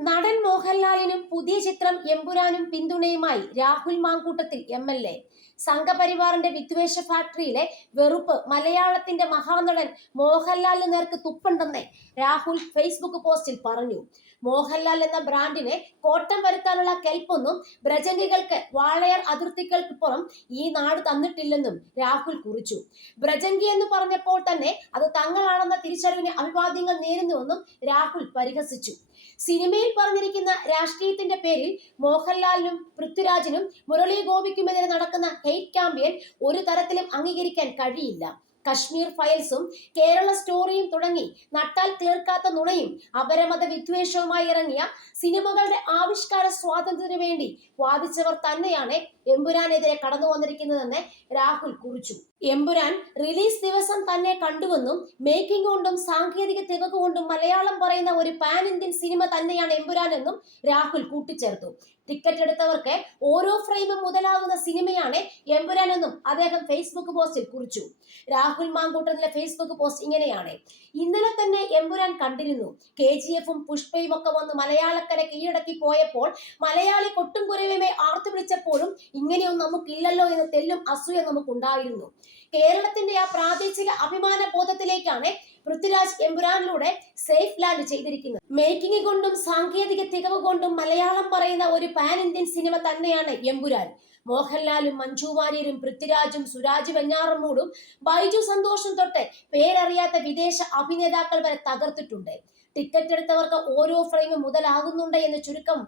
നടൻ മോഹൻലാലിനും പുതിയ ചിത്രം എമ്പുരാനും പിന്തുണയുമായി രാഹുൽ മാങ്കൂട്ടത്തിൽ MLA. സംഘപരിവാറിന്റെ വിദ്വേഷ ഫാക്ടറിയിലെ വെറുപ്പ് മലയാളത്തിന്റെ മഹാനടൻ മോഹൻലാലിന് നേർക്ക് തുപ്പുണ്ടെന്ന് രാഹുൽ ഫേസ്ബുക്ക് പോസ്റ്റിൽ പറഞ്ഞു. മോഹൻലാൽ എന്ന ബ്രാൻഡിനെ കോട്ടം വരുത്താനുള്ള കെൽപ്പൊന്നും ബ്രജംഗികൾക്ക് വാളയാർ അതിർത്തികൾക്കുപുറം ഈ നാട് തന്നിട്ടില്ലെന്നും രാഹുൽ കുറിച്ചു. ബ്രജംഗി എന്ന് പറഞ്ഞപ്പോൾ തന്നെ അത് തങ്ങളാണെന്ന തിരിച്ചറിവിന് അഭിവാദ്യങ്ങൾ നേരുന്നുവെന്നും രാഹുൽ പരിഹസിച്ചു. സിനിമയിൽ പറഞ്ഞിരിക്കുന്ന രാഷ്ട്രീയത്തിന്റെ പേരിൽ മോഹൻലാലിനും പൃഥ്വിരാജിനും മുരളി ഗോപിക്കുമെതിരെ നടക്കുന്ന ഹെയ്റ്റ് ക്യാമ്പയിൻ ഒരു തരത്തിലും അംഗീകരിക്കാൻ കഴിയില്ല. കശ്മീർ ഫയൽസും കേരള സ്റ്റോറിയും തുടങ്ങി നട്ടാൽ കേൾക്കാത്ത നുണയും അപരമത വിദ്വേഷവുമായി ഇറങ്ങിയ സിനിമകളുടെ ആവിഷ്കാര സ്വാതന്ത്ര്യത്തിനു വേണ്ടി വാദിച്ചവർ തന്നെയാണ് എമ്പുരാനെതിരെ കടന്നു വന്നിരിക്കുന്നതെന്ന് രാഹുൽ കുറിച്ചു. എമ്പുരാൻ റിലീസ് ദിവസം തന്നെ കണ്ടുവെന്നും മേക്കിംഗ് കൊണ്ടും സാങ്കേതിക തികവ് കൊണ്ടും മലയാളം പറയുന്ന ഒരു പാൻ ഇന്ത്യൻ സിനിമ തന്നെയാണ് എമ്പുരാൻ എന്നും രാഹുൽ കൂട്ടിച്ചേർത്തു. ടിക്കറ്റ് എടുത്തവർക്ക് ഓരോ ഫ്രെയിമും മുതലാകുന്ന സിനിമയാണ് എമ്പുരാൻ എന്നും അദ്ദേഹം ഫേസ്ബുക്ക് പോസ്റ്റിൽ കുറിച്ചു. രാഹുൽ മാങ്കൂട്ടത്തിലെ ഫേസ്ബുക്ക് പോസ്റ്റ് ഇങ്ങനെയാണ്: ഇന്നലെ തന്നെ എമ്പുരാൻ കണ്ടിരുന്നു. KGF-ഉം പുഷ്പയും ഒക്കെ വന്ന് മലയാളക്കര കീഴടക്കി പോയപ്പോൾ മലയാളി കൊട്ടും കുരവുമേ ആർത്തു വിളിച്ചപ്പോഴും ഇങ്ങനെയൊന്നും നമുക്കില്ലല്ലോ എന്ന തെല്ലും അസൂയ നമുക്കുണ്ടായിരുന്നു. കേരളത്തിന്റെ ആ പ്രാദേശിക അഭിമാന ബോധത്തിലേക്കാണ് പൃഥ്വിരാജ് എമ്പുരാനിലൂടെ സേഫ് ലാൻഡ് ചെയ്തിരിക്കുന്നത്. മേക്കിംഗ് കൊണ്ടും സാങ്കേതിക തികവ് കൊണ്ടും മലയാളം പറയുന്ന ഒരു പാൻ ഇന്ത്യൻ സിനിമ തന്നെയാണ് എമ്പുരാൻ. മോഹൻലാലും മഞ്ജു വാര്യരും പൃഥ്വിരാജും സുരാജ് വെഞ്ഞാറമൂടും ബൈജു സന്തോഷും തൊട്ട് പേരറിയാത്ത വിദേശ അഭിനേതാക്കൾ വരെ തകർത്തിട്ടുണ്ട്. ടിക്കറ്റ് എടുത്തവർക്ക് ഓരോ ഫ്രെയിമും മുതലാകുന്നുണ്ട് എന്ന് ചുരുക്കം.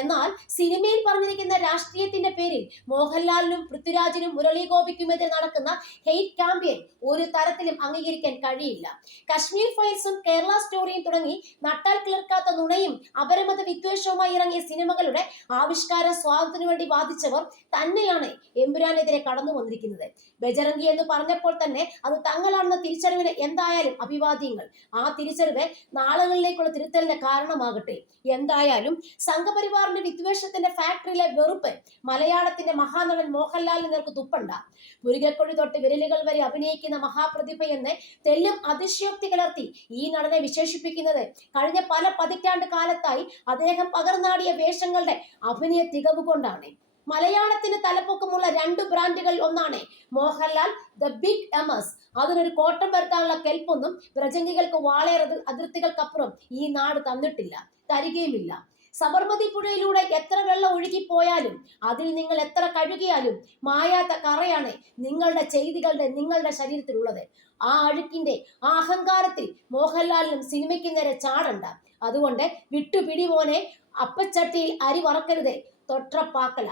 എന്നാൽ സിനിമയിൽ പറഞ്ഞിരിക്കുന്ന രാഷ്ട്രീയത്തിന്റെ പേരിൽ മോഹൻലാലിനും പൃഥ്വിരാജിനും മുരളി ഗോപിക്കുമെതിരെ നടക്കുന്ന ഹെയ്റ്റ് ക്യാമ്പയിൻ ഒരു തരത്തിലും അംഗീകരിക്കാൻ കഴിയില്ല. കശ്മീർ ഫയൽസും കേരള സ്റ്റോറിയും തുടങ്ങി നട്ടാൽ കിളിർക്കാത്ത നുണയും അപരമത വിദ്വേഷവുമായി ഇറങ്ങിയ സിനിമകളുടെ ആവിഷ്കാര സ്വാതന്ത്ര്യത്തിനു വേണ്ടി വാദിച്ചവർ തന്നെയാണ് എമ്പുരാനെതിരെ കടന്നു വന്നിരിക്കുന്നത്. ബജറംഗി എന്ന് പറഞ്ഞപ്പോൾ തന്നെ അത് തങ്ങളാണെന്ന തിരിച്ചറിവിന് എന്തായാലും അഭിവാദ്യങ്ങൾ. ആ തിരിച്ചറിവ് നാളുകളിലേക്കുള്ള തിരുത്തലിന് കാരണമാകട്ടെ. എന്തായാലും സംഘപരിവാറിന്റെ വിദ്വേഷത്തിന്റെ ഫാക്ടറിയിലെ വെറുപ്പ് മലയാളത്തിന്റെ മഹാനടൻ മോഹൻലാലിന് നേർക്ക് തുപ്പണ്ട. മുരുകക്കൊടി തൊട്ട് വിരലുകൾ വരെ അഭിനയിക്കുന്ന മഹാപ്രതിഭയെന്ന് തെല്ലും അതിശയോക്തി കലർത്തി ഈ നടനെ വിശേഷിപ്പിക്കുന്നത് കഴിഞ്ഞ പല പതിറ്റാണ്ട് കാലത്തായി അദ്ദേഹം പകർന്നാടിയ വേഷങ്ങളുടെ അഭിനയ തികവ് കൊണ്ടാണ്. മലയാളത്തിന് തലപ്പൊക്കമുള്ള രണ്ട് ബ്രാൻഡുകൾ ഒന്നാണ് മോഹൻലാൽ, ദ ബിഗ് MS. അതിനൊരു കോട്ടം വരുത്താനുള്ള കെൽപ്പൊന്നും ബ്രജംഗികൾക്ക് വാളയാർ അതിർത്തികൾക്കപ്പുറം ഈ നാട് തന്നിട്ടില്ല, തരികയുമില്ല. സബർമതി പുഴയിലൂടെ എത്ര വെള്ളം ഒഴുകിപ്പോയാലും അതിൽ നിങ്ങൾ എത്ര കഴുകിയാലും മായാത്ത കറയാണ് നിങ്ങളുടെ ചെയ്തികളുടെ നിങ്ങളുടെ ശരീരത്തിലുള്ളത്. ആ അഴുക്കിന്റെ ആ അഹങ്കാരത്തിൽ മോഹൻലാലിനും സിനിമയ്ക്ക് നേരെ ചാടണ്ട. അതുകൊണ്ട് വിട്ടുപിടി മോനെ, അപ്പച്ചട്ടിയിൽ അരി വറക്കരുത്, തൊട്രപ്പാക്കല.